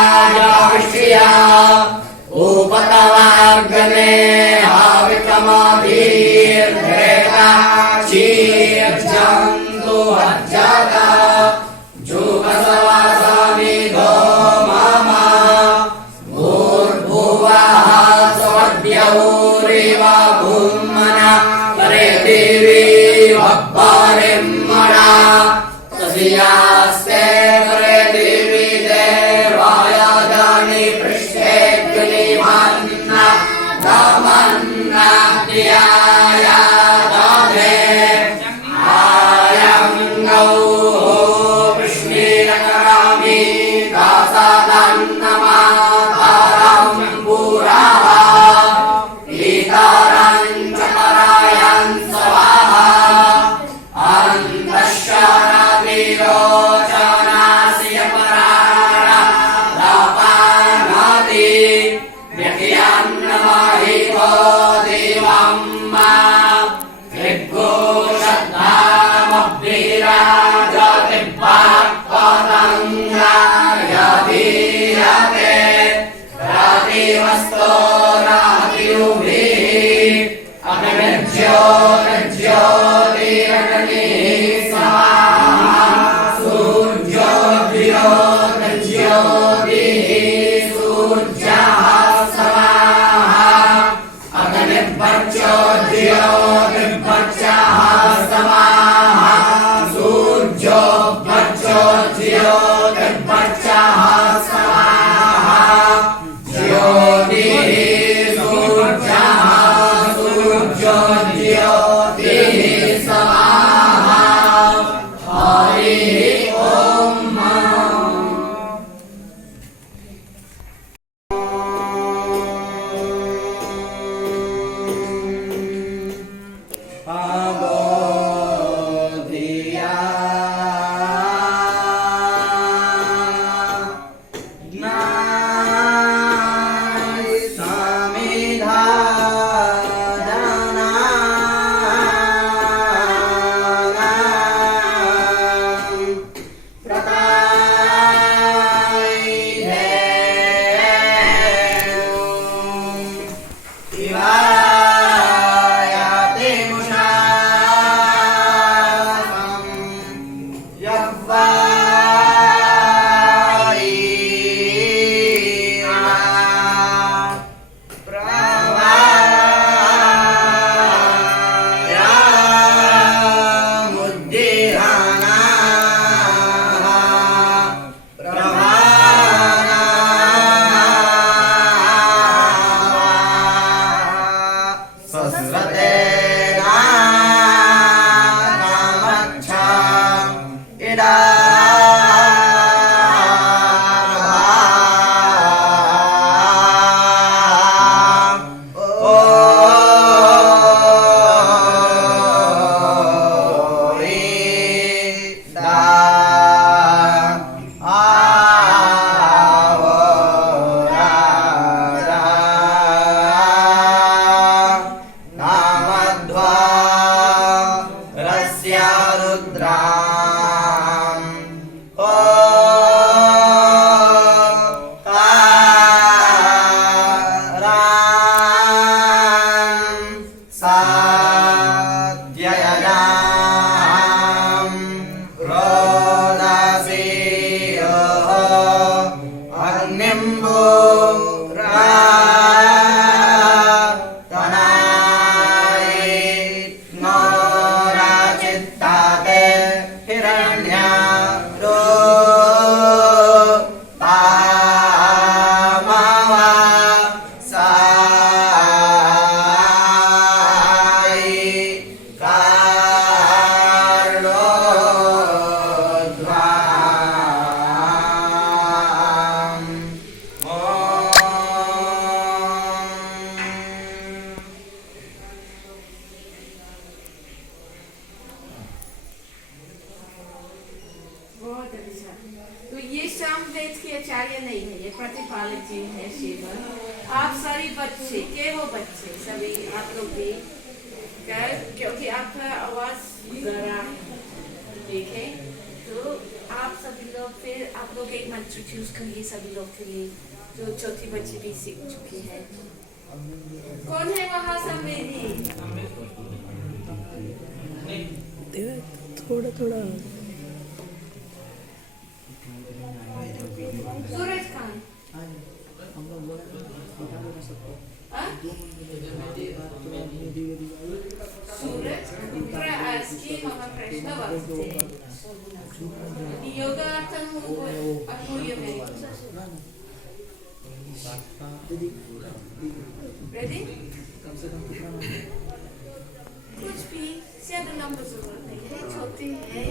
अच्छोराजवश्रिया उपतवाग्ने आविकमधीर्घ्रेता चीर्जन्तु हज्जता जुगसवासामिधो मम भूर्भुवः स्वद्यौरिव भूमना परेदेवी भक्परिम्मणा तस्यास्ते परेदेवी देवाय दानि पृष्ठे ग्निमन्ना दमन्ना क्रियाय दधे आयं गौः कृष्णेरकरामि दासादन्नमातारं पुरः ईतारं च परायं स्वाहा अन्तःशरविरोचनास्य पराण दापानाति व्यक्यन्नमहितो देवं मा ऋग्गोषद्धामभिराजतिपात्पतङ्गायधीयते रातिवस्तो रातियुभिः अभिर्ज्यो ज्योतिरग्निः स्वाहा सूर्योऽभिरोधज्योतिः सूर्यः स्वाहा अग्निर्भर्जो ज्योतिर्भर्जः स्वाहा सूर्यो भर्जो ज्योतिर्भर्जः स्वाहा ज्योतिः सूर्यः सूर्यो ज्योतिः स्वाहा हरिः ॐ अबोधिया ज्ञानाय समिधा जनानां आचार्य नहीं है, ये प्रतिपालक जी है शिव। आप सभी बच्चे के वो बच्चे सभी आप लोग भी क्योंकि आपका आवाज जरा देखें तो आप सभी लोग तो फिर आप लोग एक मंत्र चूज करिए सभी लोग के लिए, जो चौथी बच्ची भी सीख चुकी है। कौन है वहाँ संवेदी? थोड़ा थोड़ा सूरज खान। हाँ? सूरज अस्की मम कृष्ण वक्ते योगार्थम अपूर्यमे। रेडी? कुछ भी ज्यादा लंबा जरूरत नहीं है, छोटी है।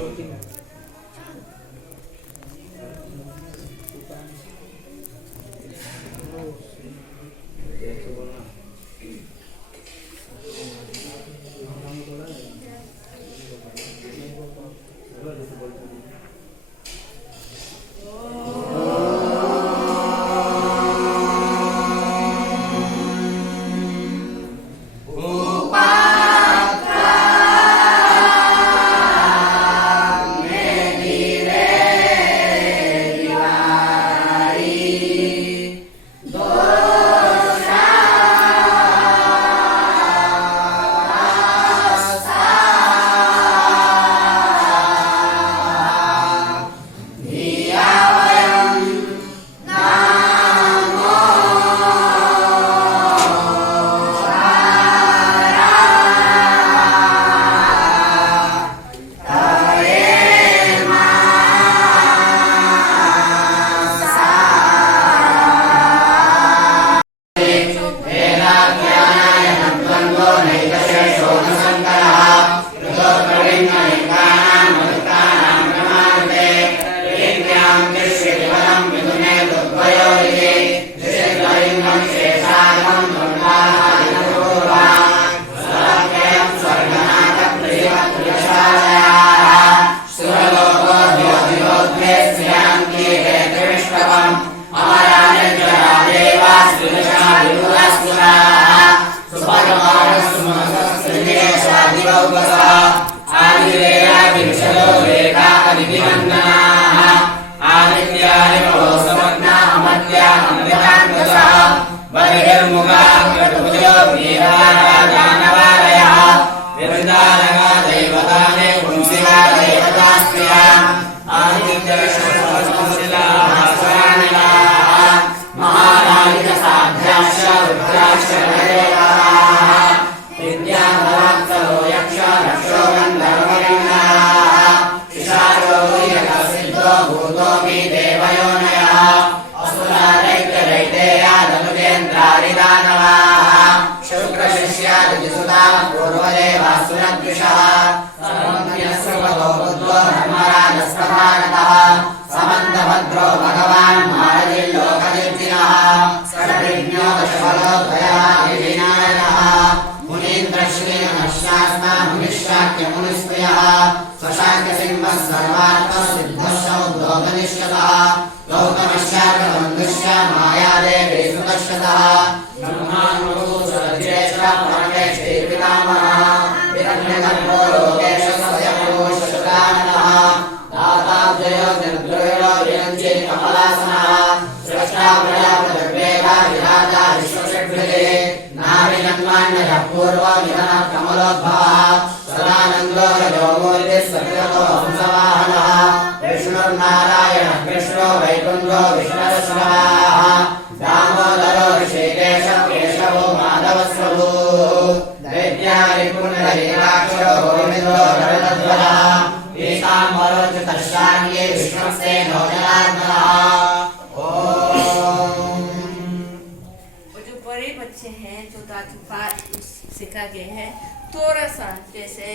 सिखा गए हैं थोड़ा सा, जैसे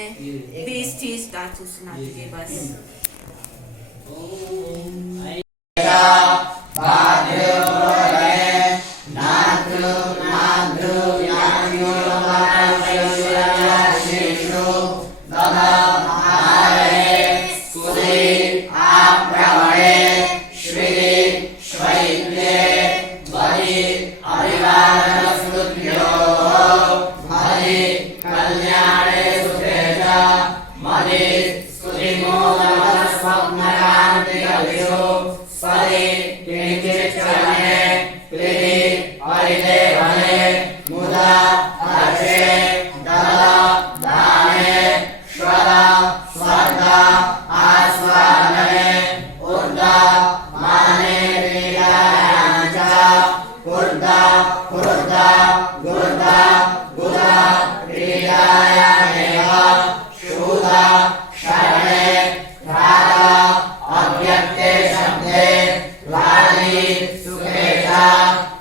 20-30 धातु सुना दीजिए बस। Mani, Sudimo, Swapnayante, Aliyo. किंचित् चलने क्लिनि अरिते वने मुदा हर्षे दला दाने श्वरा स्वर्धा आस्वादने उर्धा माने क्रीडायां च कुर्धा कुर्धा गुर्धा गुदा क्रीडायामेव शूदा शरणे धारा अव्यक्ते शब्दे वाणी सुखे च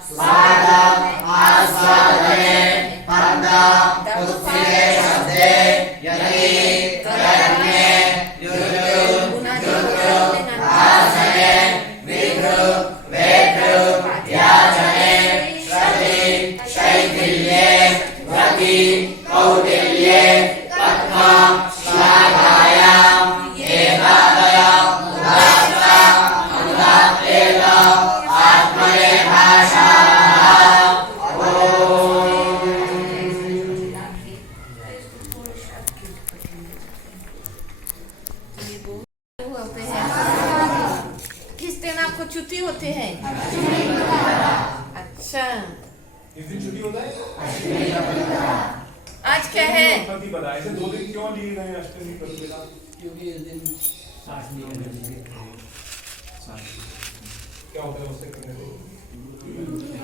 स्वादा आस्वादने पर्दा उत्थिते शब्दे यदि करण्ये युजुः जुजुः आसने विभृ वेभृ याचने श्रद्धि शैथिल्ये व्रति कौटिल्ये तथा श्लाघायाम् एतादया उदात्ता अनुदात्तेन आत्मने भाषाः होते हैं। किस दिन आपको छुट्टी होते हैं? अच्छा, इस दिन छुट्टी होता है? आज क्या है? पति बता ऐसे 2 दिन क्यों लिए गए अष्टमी पति बता क्योंकि इस दिन सास नहीं करने क्या होता है उससे करने से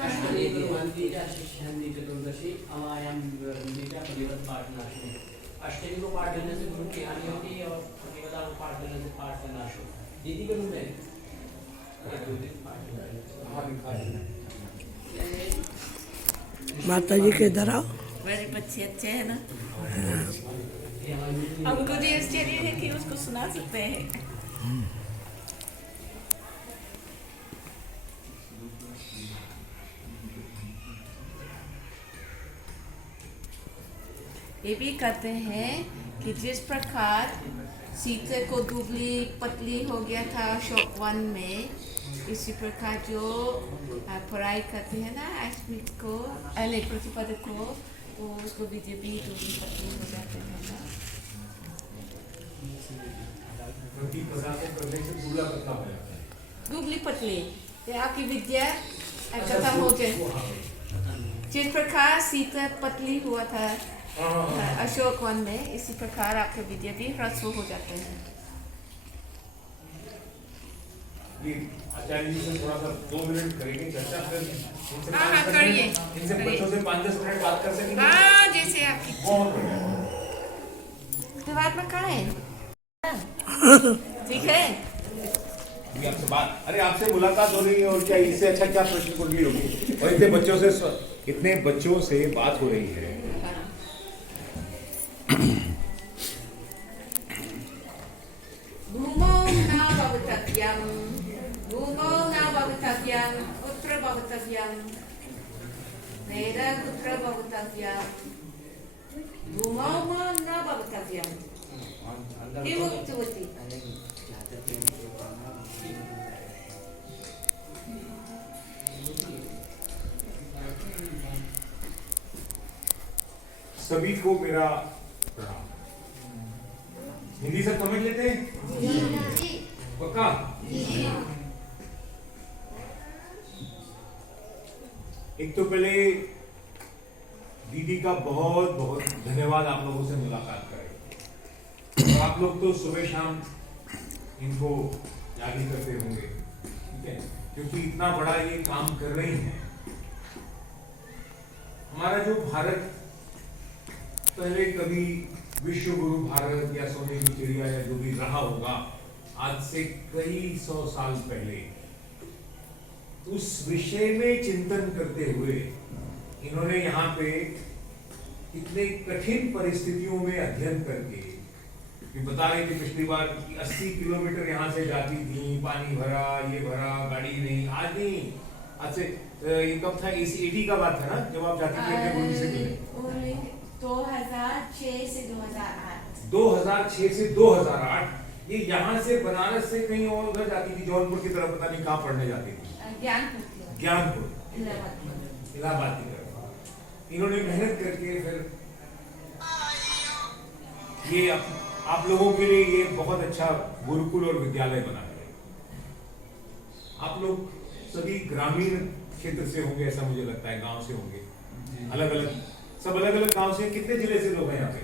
अष्टमी कुर्वन्ति च शिष्यन्ति चतुर्दशी अमायां विद्या परिवर्त पाठनाशिनी। अष्टमी को पाठ करने से गुरु की हानि होती है और प्रतिपदा को पाठ करने से पाठ का नाश होता है। दीदी के रूम में 2 दिन पाठ माता जी के इधर आओ। मेरे बच्चे अच्छे हैं ना? हमको भी आश्चर्य है कि उसको सुना सकते हैं। ये भी कहते हैं कि जिस प्रकार सीते को दुबली पतली हो गया था अशोक वन में, इसी प्रकार जो पढ़ाई करते हैं ना अष्टमी को नहीं प्रतिपद को, वो उसको भी दुबली पतली हो जाते हैं ना। प्रतिपदा को करने से दूल्हा पतला हो जाता है। दुबली पतली ये आपकी विद्या खत्म हो जाए। जिस प्रकार सीता पतली हुआ था अशोक वन में, इसी प्रकार आपके विद्या भी ह्रस्व हो जाते हैं। ये आचार्य जी से थोड़ा सा 2 मिनट करेंगे चर्चा, फिर इनसे हाँ, बात करिए, करेंगे। इनसे करिए। बच्चों से 5-10 मिनट बात कर सकेंगे। हाँ, जैसे आपकी बहुत बढ़िया। दिमाग में कहाँ है? ठीक है। ये आपसे बात, अरे आपसे मुलाकात हो रही है और क्या इससे अच्छा क्या प्रश्न को ली होगी। और इतने बच्चों से बात हो रही है। भूमौ न भवितव्यं, भूमौ न भवितव्यं, कुत्र भवितव्यं, वेद कुत्र भवितव्यं, भूमौ न भवितव्यं, किमुक्तवती? सभी को मेरा प्रणाम। हिंदी सब समझ लेते हैं? पक्का? एक तो पहले दीदी का बहुत बहुत धन्यवाद आप लोगों से मुलाकात करें। और आप लोग तो सुबह शाम इनको याद ही करते होंगे, ठीक है, क्योंकि इतना बड़ा ये काम कर रही हैं। हमारा जो भारत पहले कभी विश्व गुरु भारत या सोने की चिड़िया या जो भी रहा होगा, आज से कई 100 साल पहले उस विषय में चिंतन करते हुए इन्होंने यहाँ पे इतने कठिन परिस्थितियों में अध्ययन करके, कि बता रहे थे पिछली बार कि 80 किलोमीटर यहाँ से जाती थी, पानी भरा, ये भरा, गाड़ी नहीं, आज नहीं, आज से ये कब था, 80 का बात था ना जब आप जाती थी अपने गुरु से मिलने? 2006 से 2008। 2006 से 2008 ये यहाँ से बनारस से कहीं और उधर जाती थी, जौनपुर की तरफ, पता नहीं कहाँ पढ़ने जाती थी, ज्ञानपुर, इलाहाबाद की तरफ। इन्होंने मेहनत करके फिर ये आप लोगों के लिए ये बहुत अच्छा गुरुकुल और विद्यालय बना है। आप लोग सभी ग्रामीण क्षेत्र से होंगे, ऐसा मुझे लगता है, गांव से होंगे, अलग अलग गांव से। कितने जिले से लोग हैं यहाँ पे?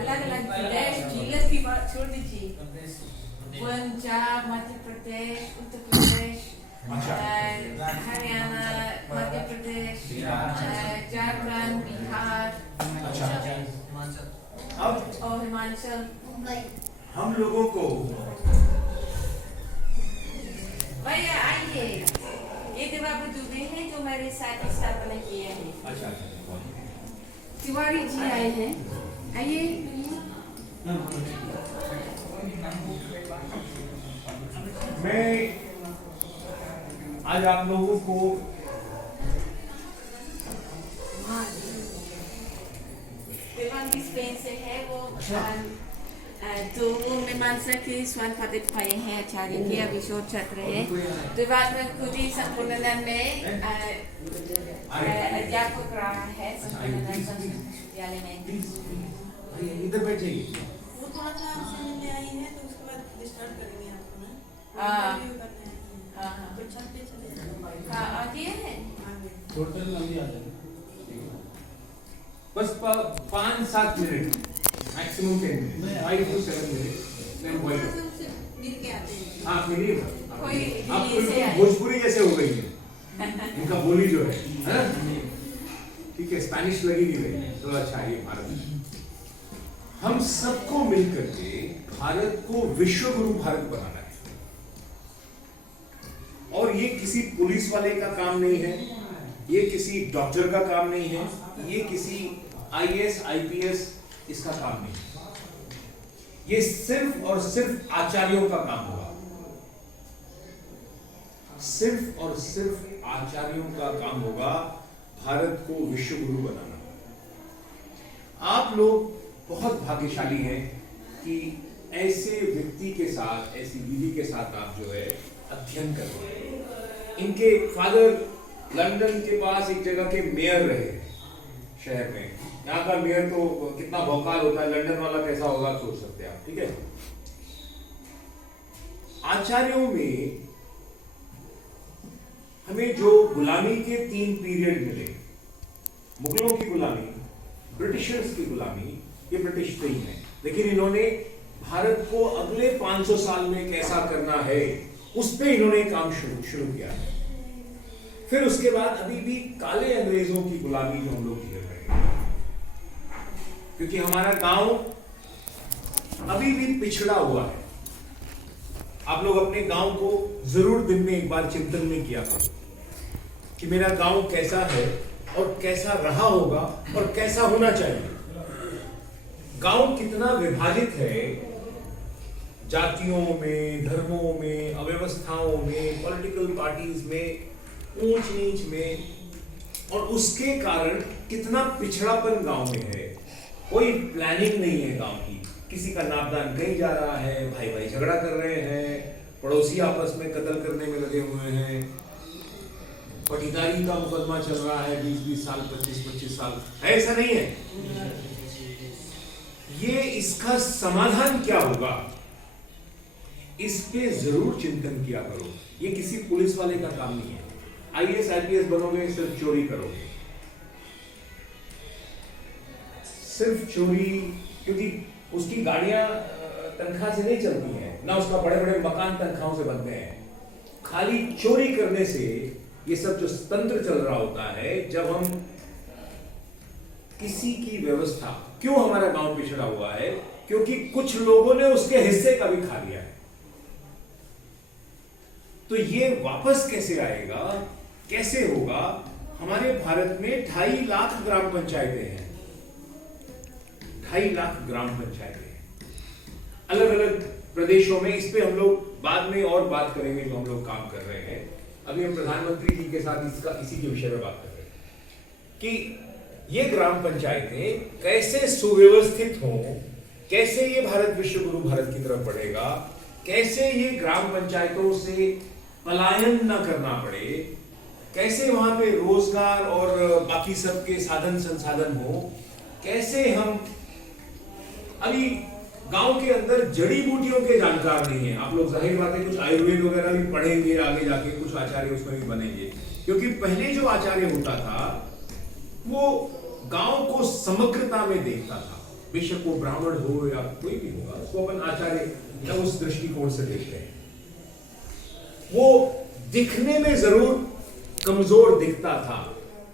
अलग अलग प्रदेश, जिले की बात छोड़ दीजिए, पंजाब, मध्य प्रदेश, उत्तर प्रदेश, हरियाणा, मध्य प्रदेश, झारखंड, बिहार, अब और हिमाचल। हम लोगों को भैया आइए, ये देवाबू दुबे हैं जो मेरे साथ स्थापना किए हैं। अच्छा, तिवारी जी आए हैं, आइए। मैं आज आप लोगों को देवांगी स्पेन से है वो। तो वो मीमांसा के स्वर्ण पदक पाए हैं, आचार्य के अभी शोध छात्र हैं। देवांग में खुद ही संपूर्णानंद में अध्यापक रहा है, संपूर्णानंद विद्यालय में। इधर बैठिए। वो थोड़ा सा हमसे मिलने आई है, तो उसके बाद स्टार्ट करेंगे आपको ना। हाँ। इंटरव्यू करना है। हाँ। तो छत पे चले जाओ। हाँ, आगे है। आगे। टोटल नंदी आ जाएगा। बस 5-7 minute, maximum 10 minute, 5 to 7 minute. मैं थोड़ा मोबाइल सा उससे मिल के आते हैं। हाँ मिलिएगा। कोई आप दिल्ली से आए। भोजपुरी जैसे हो गई है इनका बोली जो है ना? ठीक है, स्पेनिश लगी नहीं रही तो अच्छा है। ये भारत, हम सबको मिलकर के भारत को विश्व गुरु भारत बनाना है। और ये किसी पुलिस वाले का काम नहीं है, ये किसी डॉक्टर का काम नहीं है, ये किसी IAS IPS इसका काम नहीं है। ये सिर्फ और सिर्फ आचार्यों का काम होगा, सिर्फ और सिर्फ आचार्यों का काम होगा भारत को विश्व गुरु बनाना। आप लोग बहुत भाग्यशाली हैं कि ऐसे व्यक्ति के साथ, ऐसी दीदी के साथ आप जो है अध्ययन कर रहे हैं। इनके फादर लंदन के पास एक जगह के मेयर रहे शहर में। यहाँ का मेयर तो कितना भौकाल होता है, लंदन वाला कैसा होगा सोच सकते हैं आप। ठीक है, आचार्यों में हमें जो गुलामी के 3 पीरियड मिले, मुगलों की गुलामी, ब्रिटिशर्स की गुलामी, ये ब्रिटिश नहीं है, लेकिन इन्होंने भारत को अगले 500 साल में कैसा करना है उस पे इन्होंने काम शुरू किया है। फिर उसके बाद अभी भी काले अंग्रेजों की गुलामी जो हम लोग झेल रहे हैं, क्योंकि हमारा गांव अभी भी पिछड़ा हुआ है। आप लोग अपने गांव को जरूर दिन में एक बार चिंतन में किया करो कि मेरा गांव कैसा है और कैसा रहा होगा और कैसा होना चाहिए। गांव कितना विभाजित है, जातियों में, धर्मों में, अव्यवस्थाओं में, पॉलिटिकल पार्टीज में, ऊंच नीच में, और उसके कारण कितना पिछड़ापन गांव में है। कोई प्लानिंग नहीं है गांव की, किसी का नापदान कहीं जा रहा है, भाई भाई झगड़ा कर रहे हैं, पड़ोसी आपस में कत्ल करने में लगे हुए हैं, पटीदारी का मुकदमा चल रहा है 20-20 साल, 25-25 साल। ऐसा नहीं है। ये इसका समाधान क्या होगा, इस पे जरूर चिंतन किया करो। ये किसी पुलिस वाले का काम नहीं है। IAS IPS बनोगे सिर्फ चोरी करोगे, सिर्फ चोरी, क्योंकि उसकी गाड़ियां तनख्वाह से नहीं चलती हैं, ना उसका बड़े बड़े मकान तनख्वाहों से बनते हैं। खाली चोरी करने से ये सब जो तंत्र चल रहा होता है, जब हम किसी की व्यवस्था, क्यों हमारा गांव पिछड़ा हुआ है, क्योंकि कुछ लोगों ने उसके हिस्से का भी खा लिया है। तो ये वापस कैसे आएगा, कैसे होगा? हमारे भारत में 2.5 लाख ग्राम पंचायतें हैं, 2.5 लाख ग्राम पंचायतें हैं अलग अलग प्रदेशों में। इस पे हम लोग बाद में और बात करेंगे जो हम लोग काम कर रहे हैं। अभी हम प्रधानमंत्री जी के साथ इसी के विषय में बात कर रहे हैं कि ये ग्राम पंचायतें कैसे सुव्यवस्थित हों, कैसे ये भारत विश्व गुरु भारत की तरफ बढ़ेगा, कैसे ये ग्राम पंचायतों से पलायन न करना पड़े, कैसे वहां पे रोजगार और बाकी सब के साधन संसाधन हो, कैसे हम अभी गांव के अंदर जड़ी बूटियों के जानकार नहीं है। आप लोग जाहिर बात है कुछ आयुर्वेद वगैरह भी पढ़ेंगे, आगे जाके कुछ आचार्य उसमें भी बनेंगे, क्योंकि पहले जो आचार्य होता था वो गांव को समग्रता में देखता था। बेशक वो ब्राह्मण हो या कोई भी होगा, उसको अपन आचार्य या उस दृष्टिकोण से देखते हैं। वो दिखने में जरूर कमजोर दिखता था,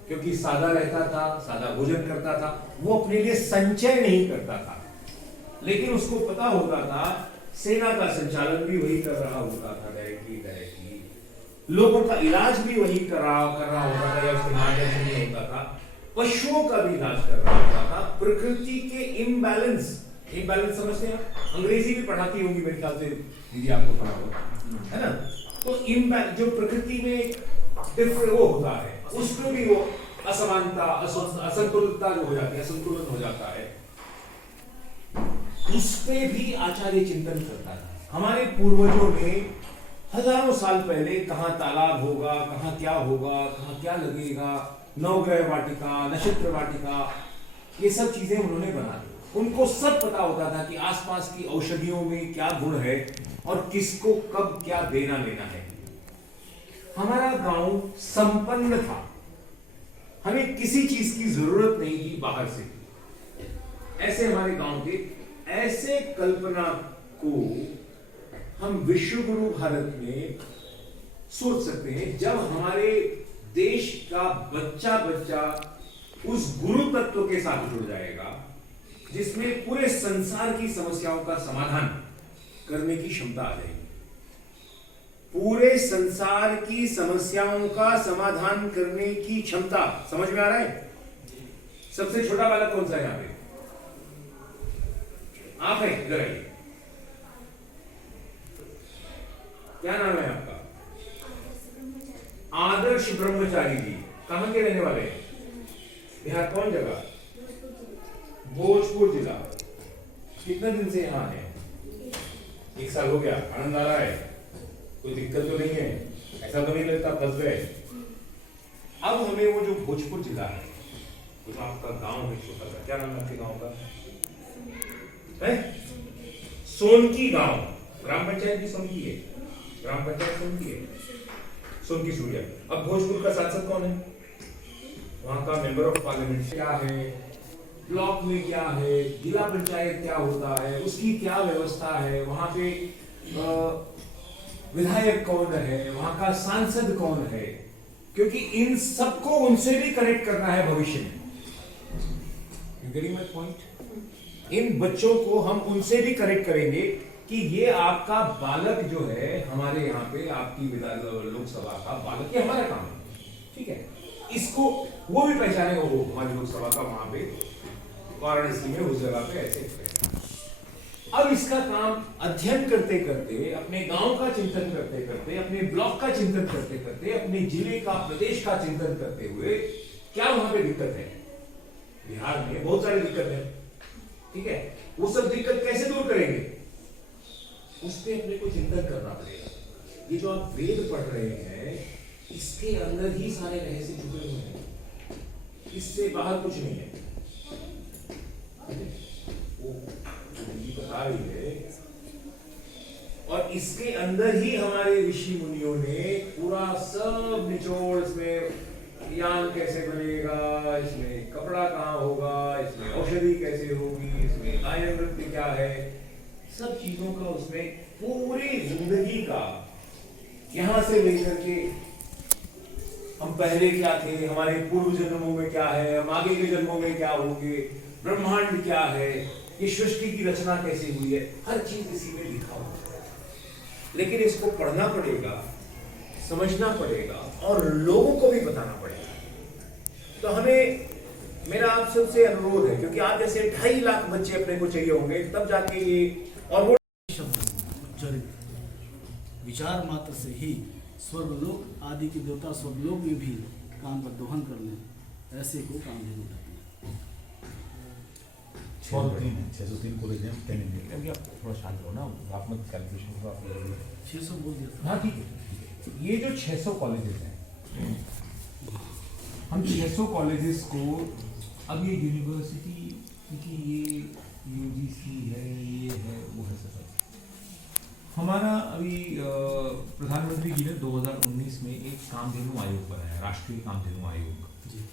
क्योंकि सादा रहता था, सादा भोजन करता था, वो अपने लिए संचय नहीं करता था, लेकिन उसको पता होता था सेना का संचालन भी वही कर रहा होता था, डायरेक्टली लोगों का इलाज भी वही कर रहा होता था, या उसके माध्यम से नहीं होता था, पशुओं का भी इलाज कर रहा होता था। प्रकृति के इम्बैलेंस समझते हैं, अंग्रेजी भी पढ़ाती होंगी मेरे ख्याल से दीदी, आपको पढ़ा होगा, है ना। तो जो प्रकृति में डिफरेंट वो होता है, उसमें भी वो असमानता, असंतुलितता जो हो जाती है, असंतुलन हो जाता है, उस पे भी आचार्य चिंतन करता था। हमारे पूर्वजों ने हजारों साल पहले कहां तालाब होगा, कहां क्या होगा, कहां क्या लगेगा, नवग्रह वाटिका, नक्षत्र वाटिका, ये सब चीजें उन्होंने बना दी। उनको सब पता होता था कि आसपास की औषधियों में क्या गुण है और किसको कब क्या देना लेना है। हमारा गांव संपन्न था, हमें किसी चीज की जरूरत नहीं थी बाहर से। ऐसे हमारे गांव के ऐसे कल्पना को हम विश्व गुरु भारत में सोच सकते हैं, जब हमारे देश का बच्चा उस गुरु तत्व के साथ जुड़ जाएगा जिसमें पूरे संसार की समस्याओं का समाधान करने की क्षमता आ जाएगी। पूरे संसार की समस्याओं का समाधान करने की क्षमता, समझ में आ रहा है? सबसे छोटा बालक कौन सा है यहां पे? आप हैं, इधर आइए। क्या नाम है आपका? आदर्श ब्रह्मचारी जी। कहां के रहने वाले हैं? बिहार कौन जगह? भोजपुर जिला। कितने दिन से यहाँ है? 1 साल हो गया। आनंद आ रहा है? कोई दिक्कत तो नहीं है? ऐसा तो नहीं लगता फंस गए? अब हमें वो जो भोजपुर जिला है, वो जो आपका गांव है छोटा सा, क्या नाम है आपके गांव का? है सोनकी गांव। ग्राम पंचायत भी सोनकी है, ग्राम पंचायत सोनकी है, सोनकी सूर्या। अब भोजपुर का सांसद कौन है? वहां का मेंबर ऑफ पार्लियामेंट क्या है, ब्लॉक में क्या है, जिला पंचायत क्या होता है, उसकी क्या व्यवस्था है, वहां पे विधायक कौन है, वहां का सांसद कौन है, क्योंकि इन सबको उनसे भी कनेक्ट करना है भविष्य में। You getting my point? इन बच्चों को हम उनसे भी कनेक्ट करेंगे कि ये आपका बालक जो है हमारे यहाँ पे, आपकी लोकसभा का बालक, ये हमारा काम है, ठीक है। इसको वो भी पहचानेगा, वो हमारी लोकसभा का वहां पे वाराणसी में उस जगह पे ऐसे। अब इसका काम अध्ययन करते करते, अपने गांव का चिंतन करते करते, अपने ब्लॉक का चिंतन करते करते, अपने जिले का, प्रदेश का चिंतन करते हुए, क्या वहां पे दिक्कत है? बिहार में बहुत सारी दिक्कत है, ठीक है। वो सब दिक्कत कैसे दूर करेंगे, उस पे अपने को चिंतन करना पड़ेगा। ये जो आप वेद पढ़ रहे हैं, इसके अंदर ही सारे रहस्य छुपे हुए हैं, इससे बाहर कुछ नहीं है। वो बता रही है, और इसके अंदर ही हमारे ऋषि मुनियों ने पूरा सब निचोड़, इसमें यान कैसे बनेगा, इसमें कपड़ा कहाँ होगा, इसमें औषधि कैसे होगी, इसमें गायन नृत्य क्या है, सब चीजों का उसमें पूरी जिंदगी का, यहां से लेकर के हम पहले क्या थे, हमारे पूर्व जन्मों में क्या है, हम आगे के जन्मों में क्या होंगे, ब्रह्मांड क्या है, ये सृष्टि की रचना कैसे हुई है, हर चीज इसी में लिखा हुआ है। लेकिन इसको पढ़ना पड़ेगा, समझना पड़ेगा और लोगों को भी बताना पड़ेगा। तो हमें, मेरा आप सबसे अनुरोध है, क्योंकि आप जैसे 2.5 लाख बच्चे अपने को चाहिए होंगे, तब जाके ये, और वो शब्द उच्चारित विचार मात्र से ही स्वर्गलोक आदि के देवता स्वर्गलोक में भी काम का दोहन कर लें, ऐसे को काम नहीं उठाते। 603 कॉलेज हैं, अभी आप थोड़ा शांत हो ना, आप मत कैलकुलेशन को आप 600 बोल दिया था। हाँ ठीक है। ये जो 600 कॉलेजेस हैं, हम 600 कॉलेजेस को, अब ये यूनिवर्सिटी, क्योंकि ये यूजीसी है, ये है, वो है सर। हमारा अभी प्रधानमंत्री जी ने 2019 में एक कामधेनु आयोग बनाया, राष्ट्रीय कामधेनु आयोग। जी